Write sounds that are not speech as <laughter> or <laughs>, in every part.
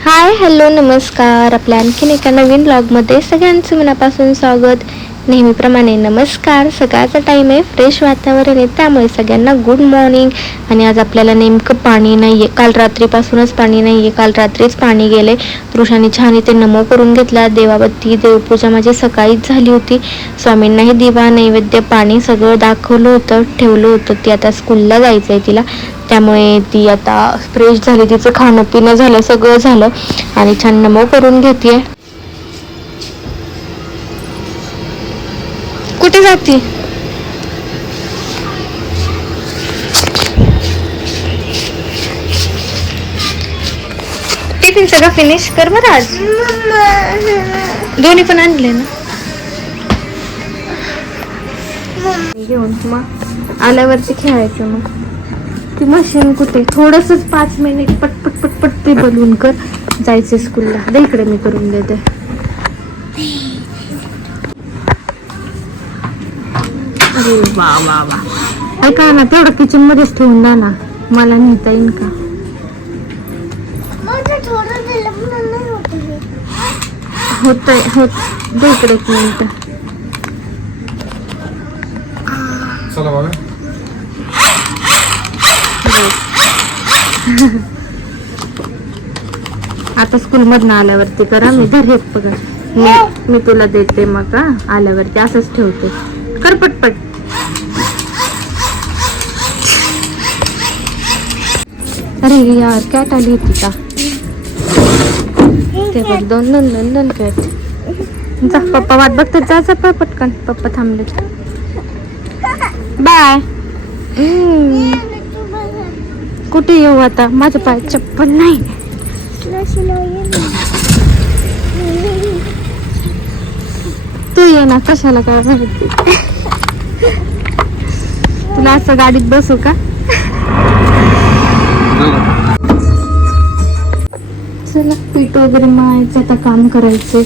Hi hello नमस्कार. आपल्या आणखीन एका नवीन ब्लॉगमध्ये सगळ्यांचं मनापासून स्वागत. नेहमीप्रमाणे नमस्कार. सकाळचा टाईम आहे फ्रेश वातावरण आहे त्यामुळे सगळ्यांना गुड मॉर्निंग आणि आज आपल्याला नेमकं पाणी नाही आहे काल रात्रीपासूनच पाणी नाही आहे काल रात्रीच पाणी गेले पुरुषांनी छान इथे नमो करून घेतला. देवाबत्ती देवपूजा माझी सकाळीच झाली होती. स्वामींनाही दिवा नैवेद्य पाणी सगळं दाखवलं होतं ठेवलं होतं. ती आता स्कूलला जायचं आहे तिला. त्यामुळे ती आता फ्रेश झाली. तिचं खाणं पिणं झालं सगळं झालं. आणि छान नमो करून घेते कुठे जाते? टिफिन सगळं फिनिश कर बरं आज. दोन्ही पण आणले ना. घेऊन मग आल्यावरती खेळायचं मग. ती मशीन कुठे? थोडंसंच पाच मिनिट पटपट पटपट ते बनवून कर. जायचं स्कूलला दे इकडे मी करून देते. अरे वा वा वा ऐका ना तेवढं किचन मध्येच ठेवून द्या ना. मला नेता येईल का? होत दे इकडे एक मिनिट. चला बाबा. <laughs> आता स्कूल मधनं आल्यावरती करा मी धर एक पगार मी तुला देते मग हा आल्यावरती असंच ठेवते. कर पटपट अरे यार कॅट आली होती का? ते बघ दोन दोन दोन दोन कॅट जा पप्पा वाट बघतात. जा जा पटकन. पप्पा थांबले. बाय कुठे येऊ आता? माझ्या पाय चप्पल नाही. तू ये ना कशाला काय माहिती तुला असं गाडीत बसू का? त्याला पीठ वगैरे मळायचं आता काम करायचं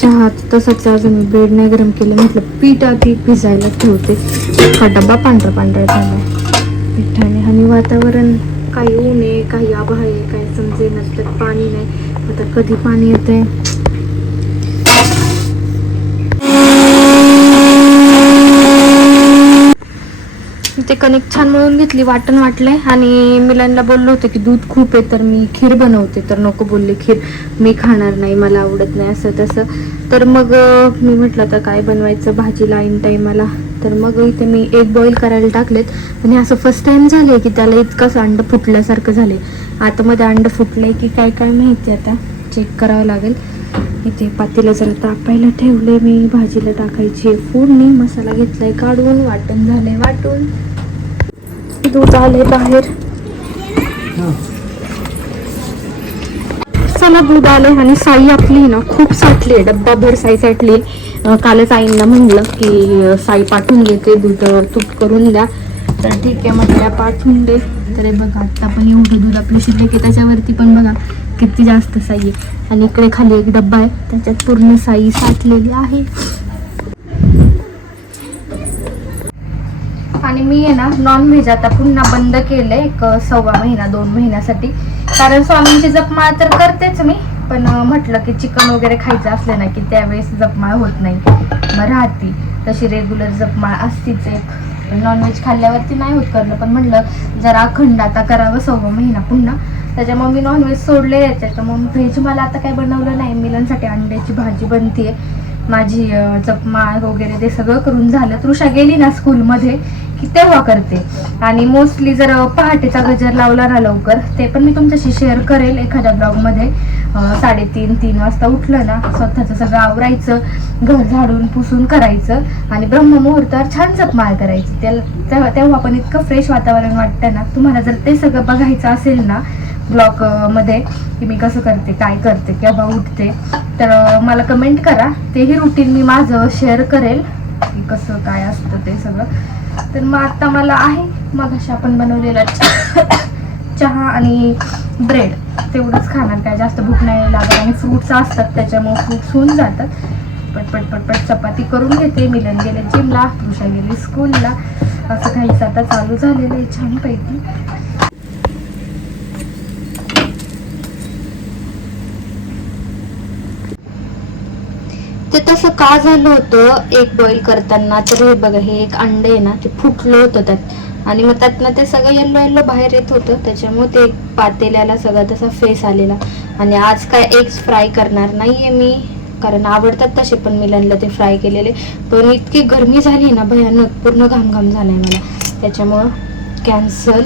चहा तसंच अजून ब्रेड नाही गरम केलं. म्हटलं पीठ आधी भिजायला ठेवते. हा डब्बा पांढरा पांढरा झाला पिठाने आणि वातावरण. काही ऊन आहे काही आभाळ आहे काही समजे नसतं पाणी नाही. आता कधी पाणी येतं आहे ते कनेक्ट छान मळून घेतली वाटण वाटलंय. आणि मिलांना बोललो होतं की दूध खूप आहे तर मी खीर बनवते. तर नको बोलले खीर मी खाणार नाही मला आवडत नाही असं तसं. तर मग मी म्हटलं आता काय बनवायचं भाजीला ऐन टाईमाला तर मग इथे मी एक बॉईल करायला टाकलेत. आणि असं फर्स्ट टाइम झाले की त्याला इतकंच अंड फुटल्यासारखं झाले आतमध्ये अंड फुटलंय की काय काय माहिती आता. चेक करावं लागेल. इथे पातीला जरा तापायला ठेवले मी. भाजीला टाकायची फोडणी. मसाला घेतलाय काढून वाटण झालंय वाटून. दूध आले बाहेर. चला दूध आले आणि साई आपली ना खूप साठली आहे. डब्बाभर साई साठली कालच आईंना म्हणलं की साई पाठवून देते दूध तूप करून द्या. तर ठीक आहे म्हटल्या पाठवून दे. तर बघा आता पण एवढं दूध आपलं शिल्लक आहे त्याच्यावरती पण बघा किती जास्त साई आहे. आणि इकडे खाली एक डब्बा आहे. त्याच्यात पूर्ण साई साठलेली आहे. आणि मी आहे ना नॉनव्हेज आता पुन्हा बंद केलंय एक सव्वा महिना दोन महिन्यासाठी. कारण स्वामींची जपमाळ तर करतेच मी पण म्हटलं की चिकन वगैरे खायचं असलं ना की त्यावेळेस जपमाळ होत नाही. मग राहती. तशी रेग्युलर जपमाळ असतीच एक. नॉनव्हेज खाल्ल्यावरती नाही होत करणं. पण म्हटलं जरा अखंड आता करावं सव्वा महिना पुन्हा. त्याच्यामुळे मी नॉनव्हेज सोडले त्याच्यामुळे व्हेज मला आता काय बनवलं नाही. मिलांसाठी अंड्याची भाजी बनते माझी जपमाळ वगैरे ते सगळं करून झालं. तृषा गेली ना स्कूलमध्ये की तेव्हा करते. आणि मोस्टली जर पहाटेचा गजर लावला ना लवकर ते पण मी तुमच्याशी शेअर करेल एखाद्या ब्लॉगमध्ये साडेतीन तीन वाजता उठलं ना स्वतःचं सगळं आवरायचं घर झाडून पुसून करायचं आणि ब्रह्ममुहूर्तावर छान जपमाळ करायची. त्याला तेव्हा पण इतकं फ्रेश वातावरण वाटतं ना. तुम्हाला जर ते सगळं बघायचं असेल ना ब्लॉगमध्ये की मी कसं करते काय करते केव्हा उठते तर मला कमेंट करा. तेही रुटीन मी माझं शेअर करेल की कसं काय असतं ते सगळं. तर मग आता मला आहे मग अशा आपण बनवलेला चहा. चहा आणि ब्रेड तेवढंच खाणार काय जास्त भूक नाही लागत आणि फ्रुट्स असतात त्याच्यामुळे फ्रुट्स होऊन जातात. पटपट पटपट चपाती करून घेते. मिलन गेले जिमला पुरुषा गेली स्कूलला असं काहीच आता चालू झालेलं आहे छानपैकी. असं का झालं होतं? एक बॉईल करताना तर हे बघा हे एक अंडे आहे ना ते फुटलं होतं त्यात. आणि मग त्यातनं ते सगळं येल्लो येल्लो बाहेर येत होतं. त्याच्यामुळे ते पातेल्याला सगळा तसा फेस आलेला. आणि आज काय एग्स फ्राय करणार नाहीये मी. कारण आवडतात तसे पण मिलनला ते फ्राय केलेले. पण इतकी गरमी झाली ना भयानक. पूर्ण घामघाम झालाय मला. त्याच्यामुळं कॅन्सल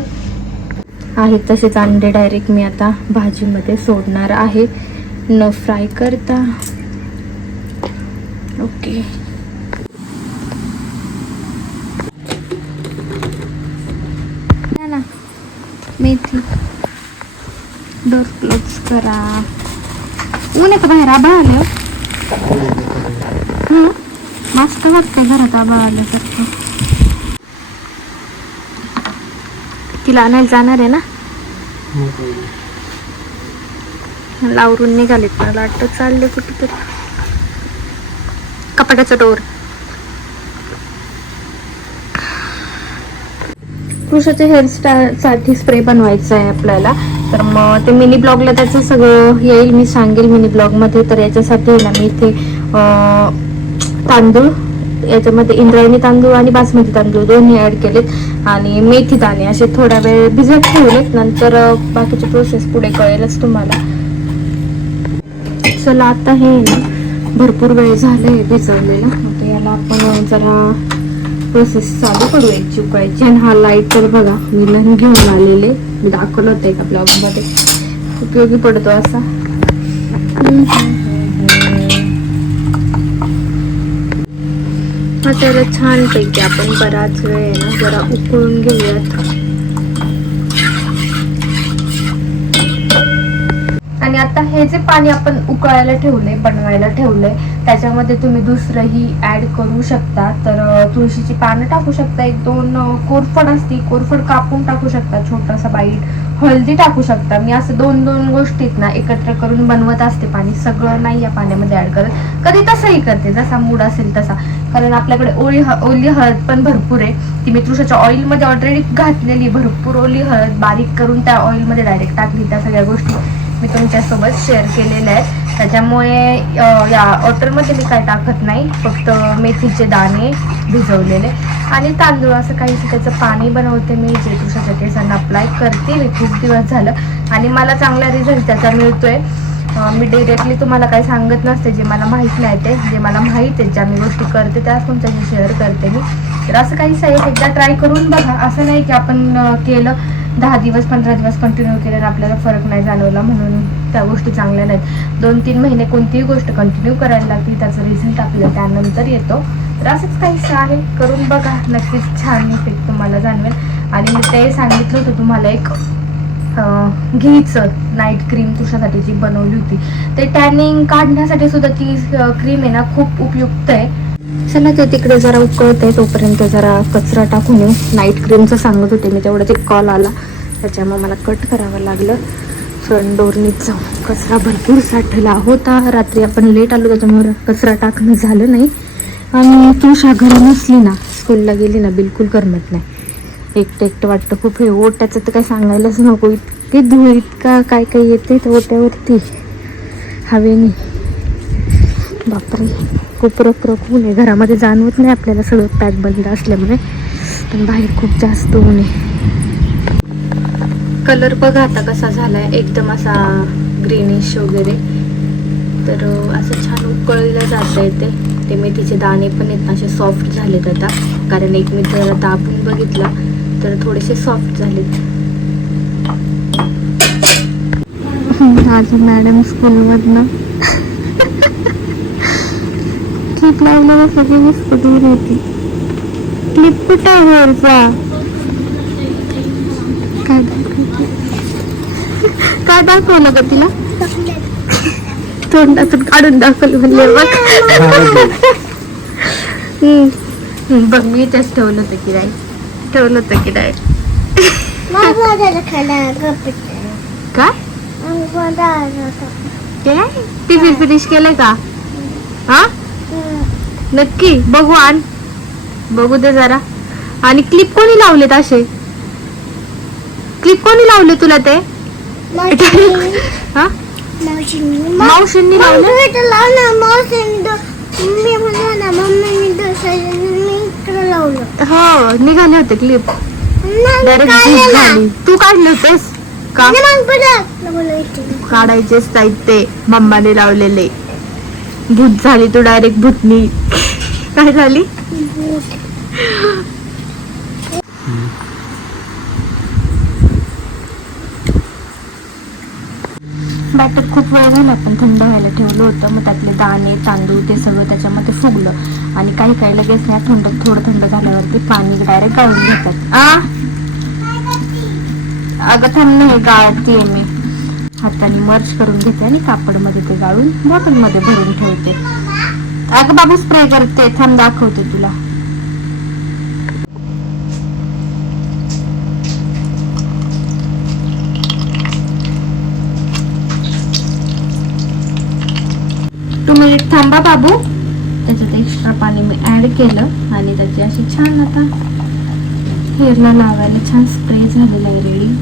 आहे तसेच अंडे डायरेक्ट मी आता भाजीमध्ये सोडणार आहे. न फ्राय करता. ओके. ना. मेथी. डोर क्लोज करा. ऊन का बाहेर? आभाळ आलं मस्त वाटतंय घरात आभाळ आल्यासारखं. तिला आणायला जाणार आहे ना? लावरून निघालेत. मला वाटतं चालले कुठेतरी. कपाटाचा डोर. कृषाच्या हेअरस्टाईलसाठी स्प्रे बनवायचा आहे आपल्याला. तर मग ते मिनी ब्लॉगला त्याचं सगळं येईल मी सांगेल मिनी ब्लॉगमध्ये. तर याच्यासाठी ना मी इथे तांदूळ याच्यामध्ये इंद्रायणी तांदूळ आणि बासमती तांदूळ दोन्ही ॲड केलेत. आणि मेथी दाणे असे थोडा वेळ भिजत ठेवलेत. नंतर बाकीची प्रोसेस पुढे कळेलच तुम्हाला. चला आता हे ना. भरपूर वेळ झालाय भिजवलेला. आता याला आपण जरा प्रोसेस चालू करू याची उकळायची आणि हा लाइट तर बघा मी नवीन घेऊन आलेले. मी दाखवलं होतं एका ब्लॉगमध्ये. उपयोगी पडतो असा. हा त्याला छान पैकी आपण बराच वेळ आहे ना जरा उकळून घेऊयात. आणि आता हे जे पाणी आपण उकळायला ठेवले बनवायला ठेवले त्याच्यामध्ये तुम्ही दुसरंही ऍड करू शकता. तर तुळशीची पानं टाकू शकता एक दोन कोरफड असती कोरफड कापून टाकू शकता छोटासा बाईट हळदी टाकू शकता. मी असं दोन दोन गोष्टीत ना एकत्र करून बनवत असते पाणी सगळं नाही या पाण्यामध्ये ऍड करत. कधी तसंही करते जसा मूड असेल तसा. कारण आपल्याकडे ओली ह- ओली हळद पण भरपूर आहे. ती मी तुळशाच्या ऑइलमध्ये ऑलरेडी घातलेली भरपूर ओली हळद बारीक करून त्या ऑइलमध्ये डायरेक्ट टाकली त्या सगळ्या गोष्टी. मी तुमच्यासोबत शेअर केलेले आहेत त्याच्यामुळे या ऑटरमध्ये मी काय टाकत नाही. फक्त मेथीचे दाणे भिजवलेले. आणि तांदूळ असं काही त्याचं पाणी बनवते मी. जे तुझ्याच्या केसांना अप्लाय करते. मी खूप दिवस झालं. आणि मला चांगला रिझल्ट त्याचा मिळतोय. आहे मी डिरेक्टली तुम्हाला काही सांगत नसते. जे मला माहीत नाही ते. जे मला माहीत आहे ज्या मी गोष्टी करते त्याच तुमच्याशी शेअर करते मी. तर असं काहीच आहे एकदा ट्राय करून बघा. असं नाही की आपण केलं दहा दिवस पंधरा दिवस कंटिन्यू केलं आपल्याला फरक नाही जाणवला म्हणून त्या गोष्टी चांगल्या नाहीत. दोन तीन महिने कोणतीही गोष्ट कंटिन्यू करायला लागते त्याचा रिझल्ट आपल्याला त्यानंतर येतो. तर असंच काहीसं आहे. करून बघा. नक्कीच छान इफेक्ट तुम्हाला जाणवेल. आणि मी ते सांगितलं होतं तुम्हाला एक घीचं घ्यायचं नाईट क्रीम तुझ्यासाठी जी बनवली होती. ते टॅनिंग काढण्यासाठी सुद्धा ती क्रीम आहे ना खूप उपयुक्त आहे. चला ते तिकडे जरा उकळत आहे तोपर्यंत जरा कचरा टाकून येऊ. नाईट क्रीमचं सांगत होते मी तेवढं ते कॉल आला. त्याच्यामुळे मला कट करावं लागलं. फ्रंट डोरनीच जाऊन कचरा भरपूर साठला. होता रात्री आपण लेट आलो त्याच्यामुळे कचरा टाकणं झालं नाही. आणि तुळशा घरी नसली ना स्कूलला गेली ना बिलकुल करमत नाही. एकटं एकटं वाटतं खूप. हे ओट्याचं तर काय सांगायलाच नको. इतके धूळ इतका काय काय येते त्या ओट्यावरती. हवेने. बापरे. खूप रखरख ऊन आहे घरामध्ये जाणवत नाही आपल्याला सगळं पॅक बंद असल्यामुळे. पण बाहेर खूप जास्त ऊन आहे कलर बघा आता कसा झालाय. एकदम असा ग्रीनिश वगैरे. तर असं छान उकळलं जात आहे ते ते मेथीचे दाणे पण आहेत असे सॉफ्ट झालेत आता. कारण एक मी जर दाबून बघितला तर थोडेसे सॉफ्ट झालेत. आज मॅडम स्कूलमधनं क्लिप लावलेलं सगळी दूर होती. क्लिप वरचा काय? काय दाखवलं का तिला? तोंडातून काढून दाखवलं म्हणले बघ. बघ मी तेच ठेवलं होतं की नाही. ठेवलं होतं की नाही. काय? टिफिन फिनिश केलंय का? हा? नक्की बघू आण. बघू दे जरा. आणि क्लिप कोणी लावलेत असे? क्लिप कोणी लावले तुला ते? <laughs> हा? मावशींनी. हो निघाले होते क्लिप डायरेक्ट. झाली. तू काढले होतेस? का? आणि मग परत लावलं इथे. काढायचे साहित्य मम्माने लावलेले. भूत झाली तू डायरेक्ट भूतनी. काय झाली? बॅटर खूप वेळ झाला पण थंड व्हायला ठेवलं होतं. मग त्यातले दाणे तांदूळ ते सगळं त्याच्यामध्ये फुगलं. आणि काही काही लगेच नाही थंड थोडं थंड झाल्यावरती पाणी डायरेक्ट गाळून घेतात. आ? अगं थंड हे गाळते मी. हाताने मर्च करून घेते आणि कापडमध्ये ते गाळून बॉटलमध्ये भरून ठेवते. अगं बाबू स्प्रे करते. थांब दाखवते तुला. टू मिनिट म्हणजे थांबा बाबू. त्याच्यात एक्स्ट्रा पाणी मी ऍड केलं आणि त्याची अशी छान आता हेअरला लावायला छान स्प्रे झालेला आहे रेडी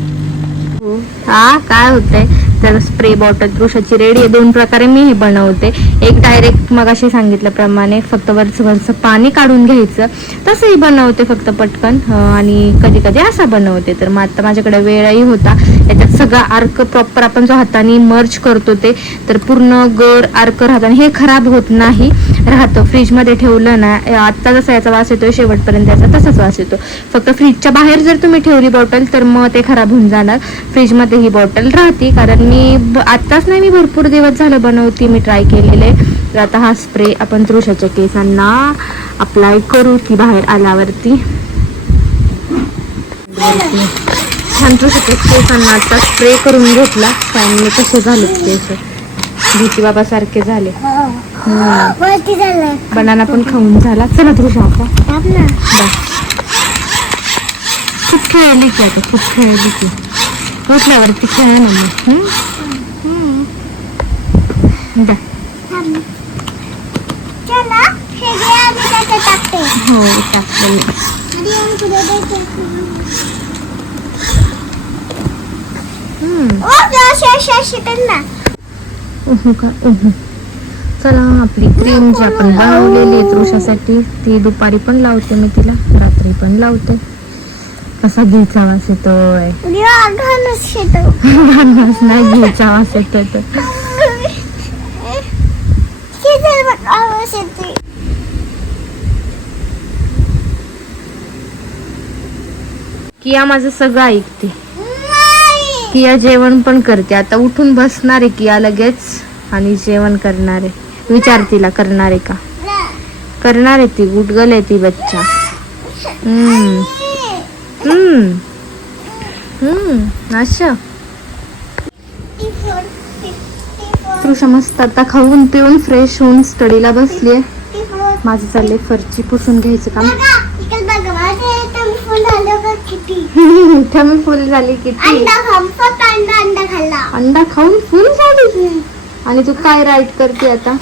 हा काय होतंय? तर स्प्रे बॉटल वृषाची रेडी आहे. दोन प्रकारे मी हे बनवते. एक डायरेक्ट मग अशी सांगितल्याप्रमाणे फक्त वरचं वरचं पाणी काढून घ्यायचं. तसंही बनवते फक्त पटकन. आणि कधी कधी असा बनवते. तर मग आता माझ्याकडे वेळही होता. याच्यात सगळा अर्क प्रॉपर आपण जो हाताने मर्ज करतो ते तर पूर्ण गर अर्क राहतं हे खराब होत नाही. राहतं. फ्रीजमध्ये ठेवलं ना आत्ता जसा याचा वास येतो शेवटपर्यंत याचा तसाच वास येतो. फक्त फ्रीजच्या बाहेर जर तुम्ही ठेवली बॉटल तर मग ते खराब होऊन जाणार. फ्रीजमध्ये ही बॉटल राहते कारण मी आत्ताच नाही मी भरपूर दिवस झालं बनवते मी ट्राय केलेले. तर आता हा स्प्रे आपण तृषाच्या केसांना अप्लाय करू ती बाहेर आल्यावरती. छान तृषाच्या केसांना आता स्प्रे करून घेतला. त्यामुळे कसे झाले केस. भीती बाबा सारखे झाले. झालं. बनाना पण खाऊन झाला. चला तृषा आता खूप खेळली की आता खूप खेळली की उठल्यावरती खेळ ना मग. हे हो टाकलं का. चला आपली क्रीम जी आपण बनवलेली आहे तृषासाठी ती दुपारी पण लावते मी तिला रात्री पण लावते. कसा घ्यायचा वास येतोय? नाही घ्यायचा वास येतोय तर. किया माझं सगळं ऐकते. किया जेवण पण करते. आता उठून बसणार आहे किया लगेच आणि जेवण करणार आहे. विचार तिला करणार आहे का? करणार आहे ती गुटगल आहे ती बच्चा. हम्म. हम्म. हम्म. तृषा मस्त आता खाऊन पिऊन फ्रेश होऊन स्टडीला बसली आहे माझं चाललंय फरची पुसून घ्यायचं काम. ठमी फुल झाली किती? अंडा खाऊन फुल झाली? आणि तू काय राईट करते आता?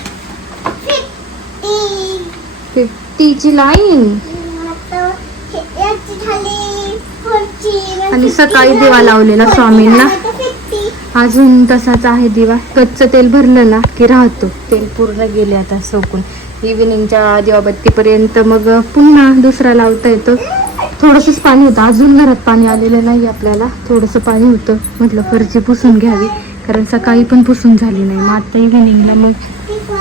फिफ्टी. फिफ्टीची लाईन. आणि सकाळी. दिवा लावलेला स्वामींना. अजून तसाच आहे दिवा. कच्चं तेल भरलं ना की राहतो. तेल पूर्ण गेले आता सोकून. इव्हिनिंगच्या दिवाबत्तीपर्यंत मग पुन्हा दुसरा लावता येतो. थोडंसंच पाणी होतं. अजून घरात पाणी आलेलं नाही आपल्याला. थोडंसं पाणी होतं. म्हटलं फरची पुसून घ्यावी. कारण सकाळी पण पुसून झाली नाही. मग आता इव्हिनिंगला मग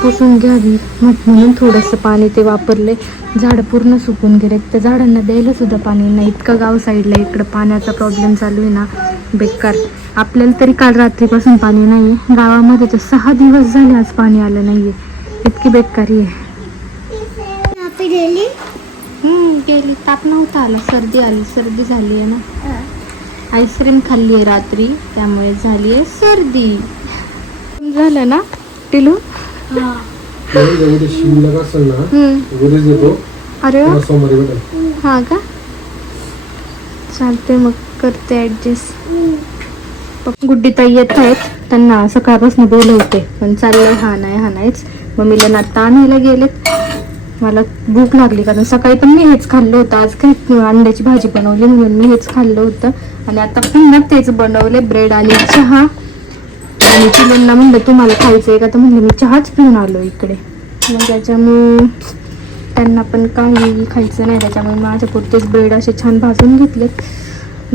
पुसून घ्यावी मग म्हणून थोडंसं पाणी ते वापरले. झाड पूर्ण सुकून गेले त्या झाडांना द्यायला सुद्धा पाणी नाही. इतकं गाव साईडला इकडं पाण्याचा प्रॉब्लेम चालू आहे ना. बेकार. आपल्याला तरी काल रात्रीपासून पाणी नाही आहे गावामध्ये तर सहा दिवस झाले आज पाणी आलं नाही आहे इतकी बेकारी आहे. गेली ताप नव्हता आला. सर्दी आली सर्दी झाली आहे ना. आईस्क्रीम खाल्ली आहे रात्री त्यामुळे झाली आहे सर्दी. झालं ना टिलू? ना अरे हा का? चालते मग करते ऍडजस्ट गुड्डी ताई येत आहेत. त्यांना सकाळपासून बोलवते. पण चाललंय हा नाही हा नाहीच. मम्मीला नाता आणायला गेलेत. मला भूक लागली कारण सकाळी पण मी हेच खाल्लं होतं. आज काही अंड्याची भाजी बनवली म्हणून मी हेच खाल्लं होतं. आणि आता पुन्हा तेच बनवले ब्रेड आणि चहा. आणि पिल्लांना म्हणलं तुम्हाला खायचंय का? तर म्हणलं मी चहाच पिऊन आलो इकडे. मग त्याच्यामुळे त्यांना पण काही खायचं नाही. त्याच्यामुळे माझ्या पुरतेच ब्रेड असे छान भाजून घेतलेत.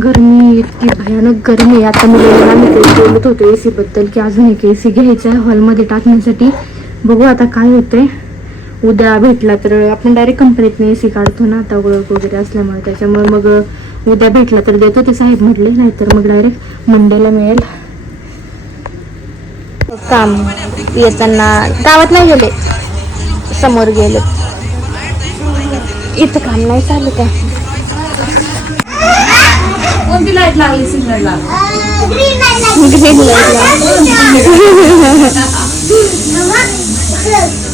गरमी इतकी भयानक गरमी आहे. आता मुलांना मी ते बोलत होतो ए सीबद्दल की अजून एक ए सी घ्यायचा आहे हॉलमध्ये टाकण्यासाठी. बघू आता काय होतंय. उद्या भेटला तर आपण डायरेक्ट कंपनीतनं ए सी काढतो ना आता ओळख वगैरे असल्यामुळे. त्याच्यामुळे मग उद्या भेटला तर देतो ते साहेब म्हटले नाहीतर मग डायरेक्ट मंडेला मिळेल. काम येताना गावात नाही गेले? समोर गेले. इथं काम नाही चालू काय कोणती लाइट लागली सिग्नलला ग्रीन लाइट light <laughs>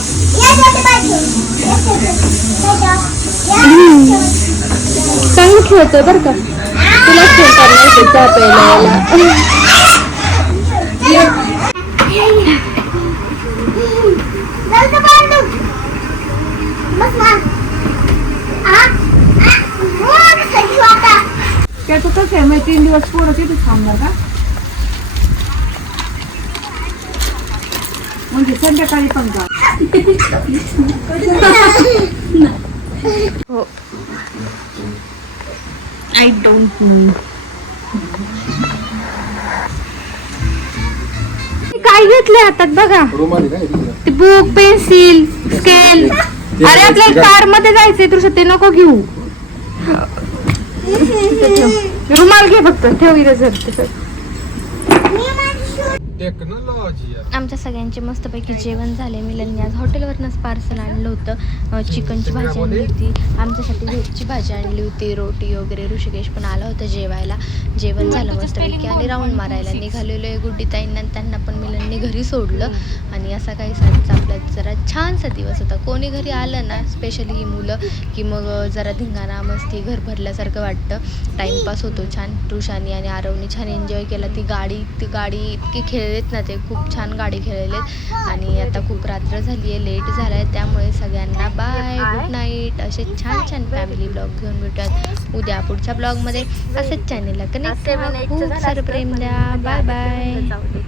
चांगलं खेळतोय बरं का. तुला खेळता नाही चहा त्याचं कसं आहे मग तीन दिवस पोरं तिथेच थांबणार का? म्हणजे संध्याकाळी पण का हो. आय डोंट नो काय घेतले हातात बघा? ते बुक पेन्सिल स्केल अरे आपल्याला कारमध्ये जायचंय तुझं ते नको घेऊ. रुमाल घे फक्त ठेव इथे जर टेक्नॉलॉजी आमच्या सगळ्यांचे मस्तपैकी जेवण झाले. मिलनने आज हॉटेलवरनंच पार्सल आणलं होतं. चिकनची भाजी आणली होती. आमच्यासाठी व्हेजची भाजी आणली होती. रोटी वगैरे ऋषिकेश पण आला होता जेवायला. जेवण झालं मस्तपैकी. आणि राऊंड मारायला निघालेलो आहे गुड्डी ताईंना आणि त्यांना पण मिलनने घरी सोडलं. आणि असा काही साडीचा आपला जरा छानसा दिवस होता. कोणी घरी आलं ना स्पेशली ही मुलं की मग जरा धिंगाणा मस्ती घर भरल्यासारखं वाटतं टाईमपास होतो छान. ऋषानी आणि आरवनी छान एन्जॉय केला. ती गाडी ती गाडी इतकी खेळलेत ना ते. खूप छान गाडी खेळलेत आणि आता खूप रात्र झाली आहे लेट झालाय. आहे त्यामुळे सगळ्यांना बाय गुड नाईट असे छान छान फॅमिली ब्लॉग घेऊन भेटूयात उद्या पुढच्या ब्लॉगमध्ये असंच चॅनेलला कनेक्ट खूप सारं प्रेम द्या. Bye bye